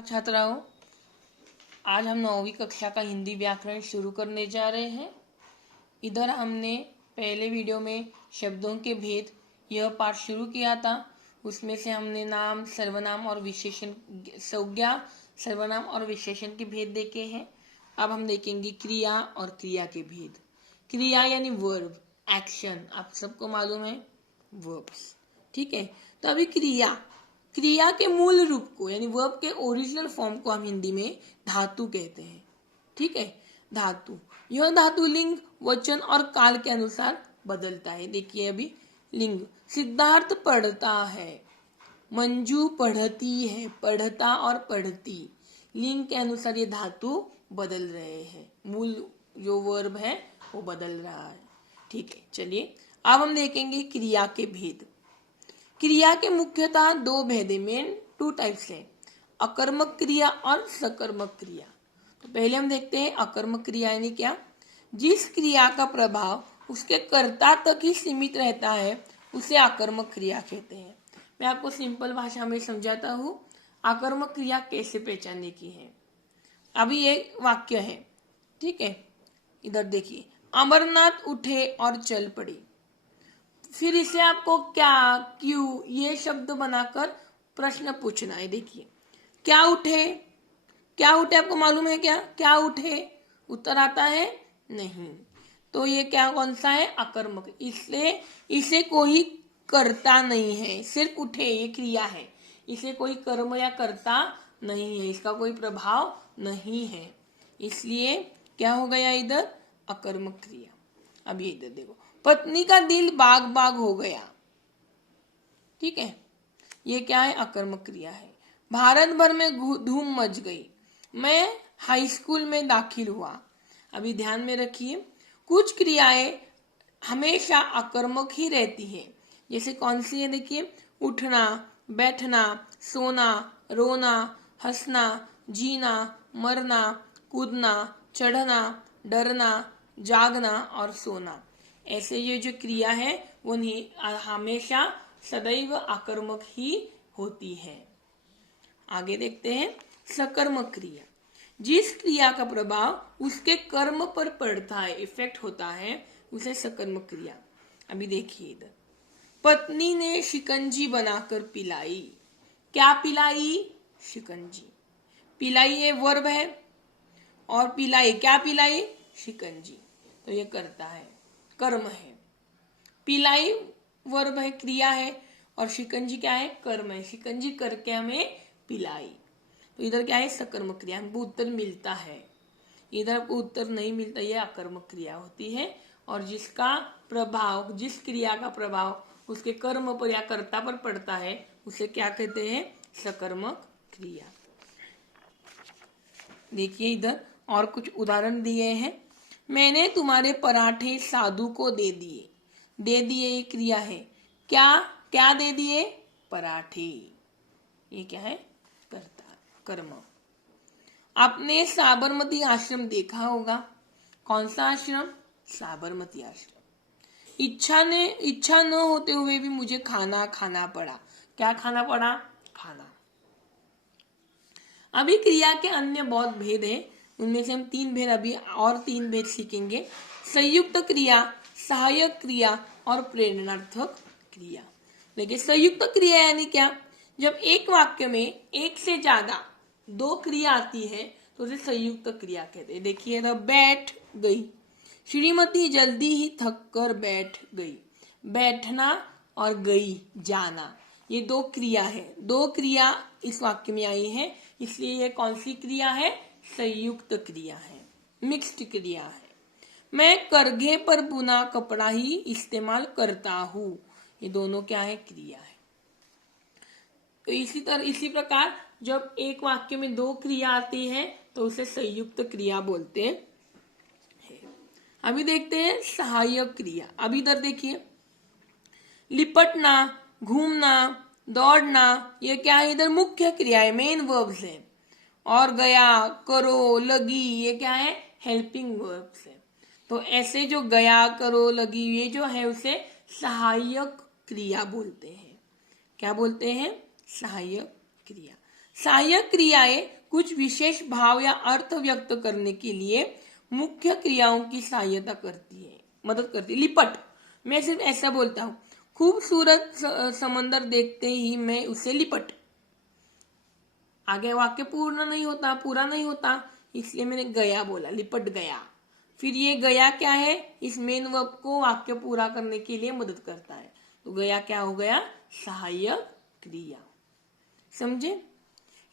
छात्राओं, आज हम 9वीं कक्षा का हिंदी व्याकरण शुरू करने जा रहे हैं। इधर हमने पहले वीडियो में शब्दों के भेद यह पाठ शुरू किया था। उसमें से हमने नाम, सर्वनाम और विशेषण, संज्ञा, सर्वनाम और विशेषण के भेद देखे हैं। अब हम देखेंगे क्रिया और क्रिया के भेद। क्रिया यानी वर्ब, एक्शन, आप सबको मालूम है, वर्ब्स, ठीक है। तो अभी क्रिया के मूल रूप को यानी वर्ब के ओरिजिनल फॉर्म को हम हिंदी में धातु कहते हैं, ठीक है। धातु, यह धातु लिंग, वचन और काल के अनुसार बदलता है। देखिए अभी लिंग, सिद्धार्थ पढ़ता है, मंजू पढ़ती है, पढ़ता और पढ़ती। लिंग के अनुसार ये धातु बदल रहे हैं, मूल जो वर्ब है वो बदल रहा है, ठीक है। चलिए अब हम देखेंगे क्रिया के भेद। क्रिया के मुख्यतः दो भेद, मेन टू टाइप्स है, अकर्मक क्रिया और सकर्मक क्रिया। तो पहले हम देखते हैं अकर्मक क्रिया यानी क्या। जिस क्रिया का प्रभाव उसके कर्ता तक ही सीमित रहता है उसे अकर्मक क्रिया कहते हैं। मैं आपको सिंपल भाषा में समझाता हूँ अकर्मक क्रिया कैसे पहचानने की है। अभी ये वाक्य है, ठीक है। इधर देखिए, अमरनाथ उठे और चल पड़ी। फिर इसे आपको क्या, क्यों, ये शब्द बनाकर प्रश्न पूछना है। देखिए क्या उठे, क्या उठे आपको मालूम है क्या, क्या उठे, उत्तर आता है नहीं। तो ये क्या, कौन सा है, अकर्मक। इसलिए इसे कोई करता नहीं है, सिर्फ उठे ये क्रिया है, इसे कोई कर्म या कर्ता नहीं है, इसका कोई प्रभाव नहीं है, इसलिए क्या हो गया इधर, अकर्मक क्रिया। अब ये इधर देखो, पत्नी का दिल बाग बाग हो गया, ठीक है, ये क्या है, अकर्मक क्रिया है। भारत भर में धूम मच गई, मैं हाई स्कूल में दाखिल हुआ। अभी ध्यान में रखिए, कुछ क्रियाएं हमेशा अकर्मक ही रहती है। जैसे कौन सी है, देखिए, उठना, बैठना, सोना, रोना, हंसना, जीना, मरना, कूदना, चढ़ना, डरना, जागना और सोना। ऐसे ये जो क्रिया है वो हमेशा सदैव अकर्मक ही होती है। आगे देखते हैं सकर्मक क्रिया। जिस क्रिया का प्रभाव उसके कर्म पर पड़ता है, इफेक्ट होता है, उसे सकर्मक क्रिया। अभी देखिए इधर, पत्नी ने शिकंजी बनाकर पिलाई। क्या पिलाई, शिकंजी। पिलाई ये वर्ब है और पिलाई, क्या पिलाई, शिकंजी, तो ये करता है, कर्म है। पिलाई वर्ब है, क्रिया है, और शिकंजी क्या है, कर्म है। शिकंजी करके हमें पिलाई, तो इधर क्या है, सकर्मक क्रिया, हमको उत्तर मिलता है। इधर आपको उत्तर नहीं मिलता, यह अकर्मक क्रिया होती है। और जिसका प्रभाव, जिस क्रिया का प्रभाव उसके कर्म पर या कर्ता पर पड़ता है उसे क्या कहते हैं, सकर्मक क्रिया। देखिए इधर और कुछ उदाहरण दिए हैं। मैंने तुम्हारे पराठे साधु को दे दिए। दे दिए ये क्रिया है, क्या, क्या दे दिए, पराठे, ये क्या है, कर्ता, कर्म। आपने साबरमती आश्रम देखा होगा, कौन सा आश्रम, साबरमती आश्रम। इच्छा न होते हुए भी मुझे खाना खाना पड़ा। क्या खाना पड़ा, खाना। अभी क्रिया के अन्य बहुत भेद है, उनमें से हम तीन भेद, अभी और तीन भेद सीखेंगे। संयुक्त क्रिया, सहायक क्रिया और प्रेरणार्थक क्रिया। देखिए संयुक्त क्रिया यानी क्या, जब एक वाक्य में एक से ज्यादा दो क्रिया आती है तो उसे संयुक्त क्रिया कहते हैं। देखिए ना, बैठ गई, श्रीमती जल्दी ही थक कर बैठ गई। बैठना और गई, जाना, ये दो क्रिया है, दो क्रिया इस वाक्य में आई है, इसलिए ये कौन सी क्रिया है, संयुक्त क्रिया है, मिक्स्ड क्रिया है। मैं करघे पर बुना कपड़ा ही इस्तेमाल करता हूँ, ये दोनों क्या है, क्रिया है। तो इसी प्रकार जब एक वाक्य में दो क्रिया आती है तो उसे संयुक्त क्रिया बोलते हैं। अभी देखते हैं सहायक क्रिया। अभी इधर देखिए, लिपटना, घूमना, दौड़ना, ये क्या है, इधर मुख्य क्रिया है, मेन वर्ब्स है। और गया, करो, लगी, ये क्या है, हेल्पिंग वर्ब्स है। तो ऐसे जो गया, करो, लगी, ये जो है उसे सहायक क्रिया बोलते हैं। क्या बोलते हैं, सहायक क्रिया। सहायक क्रियाएं कुछ विशेष भाव या अर्थ व्यक्त करने के लिए मुख्य क्रियाओं की सहायता करती है, मदद करती है। लिपट, मैं सिर्फ ऐसा बोलता हूं, खूबसूरत समंदर देखते ही मैं उसे लिपट। आगे वाक्य पूर्ण नहीं होता, पूरा नहीं होता, इसलिए मैंने गया बोला, लिपट गया। फिर ये गया क्या है, इस मेन वर्ब को वाक्य पूरा करने के लिए मदद करता है। तो गया क्या हो गया, सहायक क्रिया। समझे?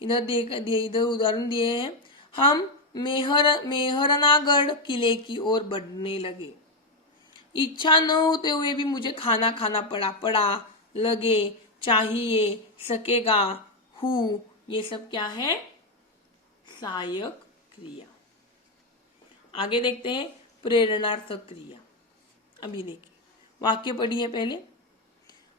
इधर दिए, इधर उदाहरण दिए हैं। हम मेहरनागढ़ किले की ओर बढ़ने लगे। इच्छा न होते हुए भी मुझे खाना खाना पड़ा, लगे, चाहिए, सकेगा, हूँ, ये सब क्या है, सहायक क्रिया। आगे देखते हैं प्रेरणार्थक क्रिया। अभी देखिए, वाक्य पढ़िए पहले।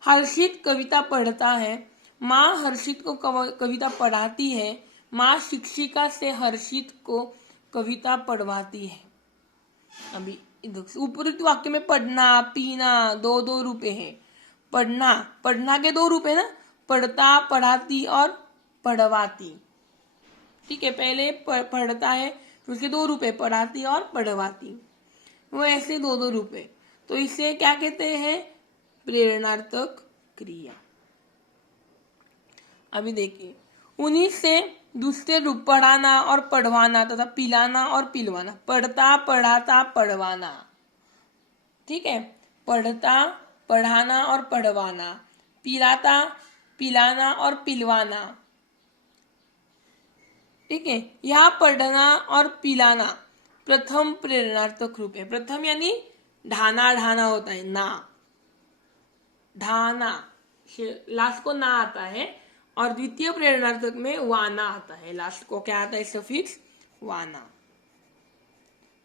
हर्षित कविता पढ़ता है, माँ हर्षित को कविता पढ़ाती है, माँ शिक्षिका से हर्षित को कविता पढ़वाती है। अभी उपरोक्त वाक्य में पढ़ना, पीना दो दो रूपे है। पढ़ना के दो रूप है ना, पढ़ता, पढ़ाती और पढ़वाती। ठीक है, पहले पढ़ता है, उसके दो रूप है, पढ़ाती और पढ़वाती, वो ऐसे दो दो रूप है। तो इसे क्या कहते हैं, प्रेरणार्थक क्रिया। अभी देखिए, उन्हीं से दूसरे रूप पढ़ाना और पढ़वाना तथा पिलाना और पिलवाना। पढ़ता, पढ़ाता, पढ़वाना। ठीक है, पढ़ता, पढ़ाना और पढ़वाना, पिलाता, पिलाना और पिलवाना। ठीक है, यहाँ पढ़ना और पिलाना प्रथम प्रेरणार्थक रूप है। प्रथम यानी ढाना, ढाना होता है ना, ढाना, लास्ट को ना आता है। और द्वितीय प्रेरणार्थक में वाना आता है, लास्ट को क्या आता है, सफिक्स वाना।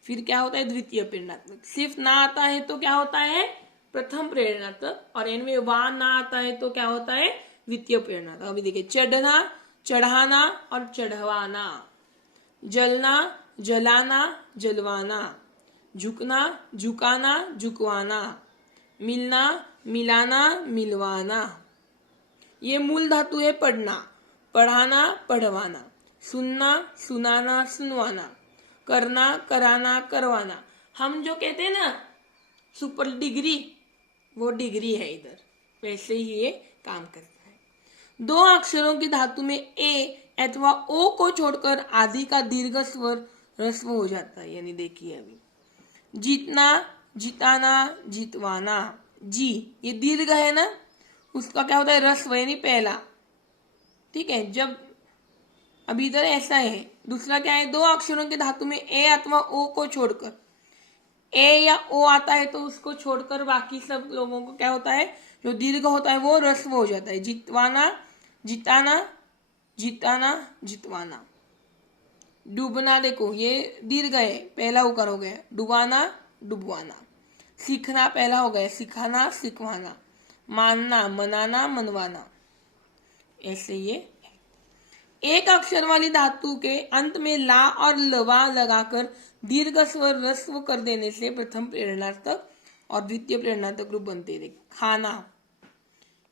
फिर क्या होता है, द्वितीय प्रेरणार्थक। सिर्फ ना आता है तो क्या होता है, प्रथम प्रेरणार्थक, और इनमें वा ना आता है तो क्या होता है, द्वितीय प्रेरणार्थक। अभी देखिए, चढ़ना, चढ़ाना और चढ़वाना, जलना, जलाना, जलवाना, झुकना, झुकाना, झुकवाना, मिलना, मिलाना, मिलवाना। ये मूल धातु है पढ़ना, पढ़ाना, पढ़वाना, सुनना, सुनाना, सुनवाना, करना, कराना, करवाना। हम जो कहते हैं ना सुपर डिग्री, वो डिग्री है इधर, वैसे ही ये काम करता है। दो अक्षरों की धातु में ए अथवा ओ को छोड़कर आदि का दीर्घ स्वर ह्रस्व हो जाता है। यानी देखिए, अभी जीतना, जिताना, जितवाना, जी ये दीर्घ है ना, उसका क्या होता है, ह्रस्व यानी पहला। ठीक है, जब अभी इधर ऐसा है। दूसरा क्या है, दो अक्षरों के धातु में ए अथवा ओ को छोड़कर, ए या ओ आता है तो उसको छोड़कर बाकी सब लोगों को क्या होता है, जो दीर्घ होता है वो ह्रस्व हो जाता है। जितवाना, जिताना, जिताना, जितवाना। डूबना, देखो ये दीर्घ है, पहला उकार हो गया, डुबाना, डुबवाना। सीखना पहला हो गया, सिखाना, सिखवाना। मानना, मनाना, मनवाना। ऐसे ये एक अक्षर वाली धातु के अंत में ला और लवा लगाकर दीर्घ स्वर ह्रस्व कर देने से प्रथम प्रेरणार्थक और द्वितीय प्रेरणार्थक रूप बनते हैं। खाना,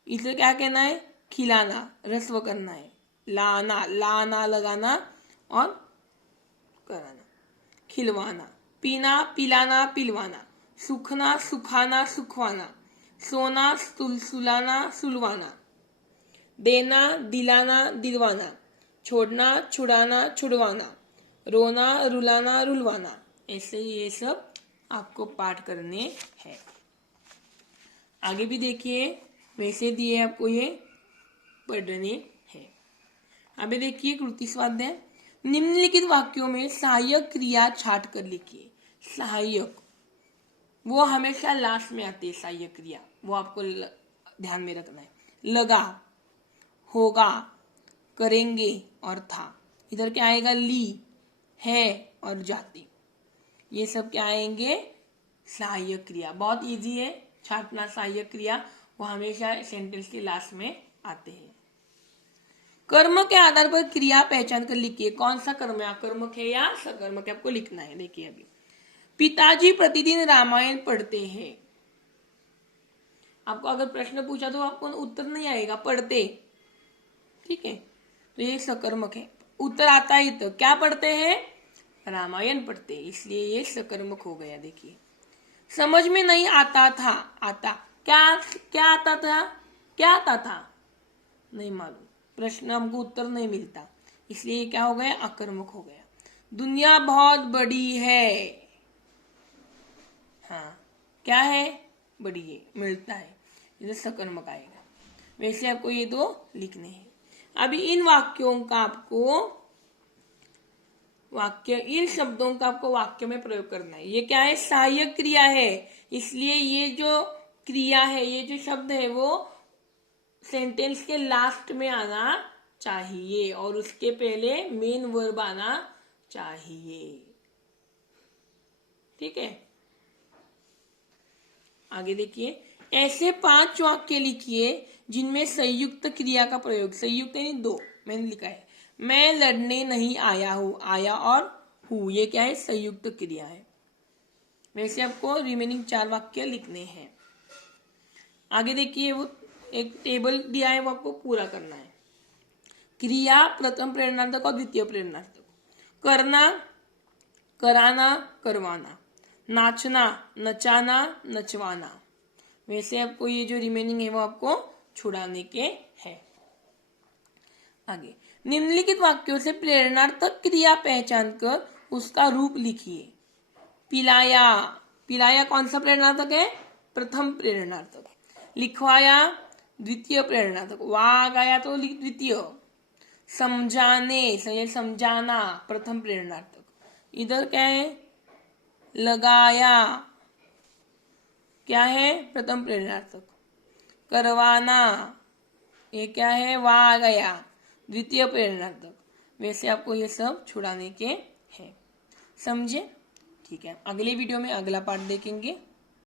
इसे क्या कहना है, खिलाना, ह्रस्व करना है। लाना, लाना लगाना और कराना, खिलवाना। पीना, पिलाना, पिलवाना। सुखना, सुखाना, सुखवाना। सोना, सुलाना, सुलवाना। देना, दिलाना, दिलवाना। छोड़ना, छुड़ाना, छुड़वाना। रोना, रुलाना, रुलवाना। ऐसे ये सब आपको पाठ करने हैं। आगे भी देखिए, वैसे दिए आपको ये पढ़ने हैं। अभी देखिए कृति स्वाध्याय। निम्नलिखित वाक्यों में सहायक क्रिया छाट कर लिखिए। सहायक वो हमेशा लास्ट में आती है, सहायक क्रिया वो आपको ध्यान में रखना है। लगा, होगा, करेंगे और था। इधर क्या आएगा, ली, है और जाती। ये सब क्या आएंगे, सहायक क्रिया। बहुत इजी है छाटना सहायक क्रिया, वो हमेशा सेंटेंस के लास्ट में आते हैं। कर्म के आधार पर क्रिया पहचान कर लिखिए। कौन सा कर्म है, अकर्मक है या सकर्मक है, आपको लिखना है। देखिए, अभी पिताजी प्रतिदिन रामायण पढ़ते हैं। आपको अगर प्रश्न पूछा तो आपको उत्तर नहीं आएगा, पढ़ते। ठीक है, तो ये सकर्मक है। उत्तर आता ही तो क्या पढ़ते हैं, रामायण पढ़ते हैं, इसलिए ये सकर्मक हो गया। देखिए, समझ में नहीं आता था, आता क्या, क्या आता था, क्या आता था, नहीं मालूम, प्रश्न हमको उत्तर नहीं मिलता, इसलिए क्या हो गया, अकर्मक हो गया। दुनिया बहुत बड़ी है, हाँ क्या है, बड़ी है, मिलता है, ये सकर्मक आएगा। वैसे आपको ये दो लिखने हैं। अभी इन वाक्यों का आपको इन शब्दों का आपको वाक्य में प्रयोग करना है। ये क्या है, सहायक क्रिया है, इसलिए ये जो क्रिया है, ये जो शब्द है वो सेंटेंस के लास्ट में आना चाहिए और उसके पहले मेन वर्ब आना चाहिए। ठीक है, आगे देखिए, ऐसे 5 वाक्य लिखिए जिनमें संयुक्त क्रिया का प्रयोग, संयुक्त यानी दो, मैंने लिखा है, मैं लड़ने नहीं आया हूं, आया और हूं, ये क्या है, संयुक्त क्रिया है। वैसे आपको रिमेनिंग 4 वाक्य लिखने हैं। आगे देखिए, वो एक टेबल दिया है, वो आपको पूरा करना है। क्रिया प्रथम प्रेरणार्थक और द्वितीय प्रेरणार्थक, करना, कराना, करवाना, नाचना, नचाना, नचवाना। वैसे आपको ये जो रिमेनिंग है वो आपको छुड़ाने के हैं। आगे, निम्नलिखित वाक्यों से प्रेरणार्थक क्रिया पहचान कर उसका रूप लिखिए। पिलाया, पिलाया कौन सा प्रेरणार्थक है, प्रथम प्रेरणार्थक। लिखवाया, द्वितीय प्रेरणार्थक। वहां गया तो द्वितीय। समझाने, समझाना, प्रथम प्रेरणार्थक। इधर क्या है, लगाया, क्या है, प्रथम प्रेरणार्थक। करवाना, ये क्या है, वहां गया, द्वितीय प्रेरणार्थक। वैसे आपको ये सब छुड़ाने के हैं, समझे। ठीक है, अगले वीडियो में अगला पार्ट देखेंगे।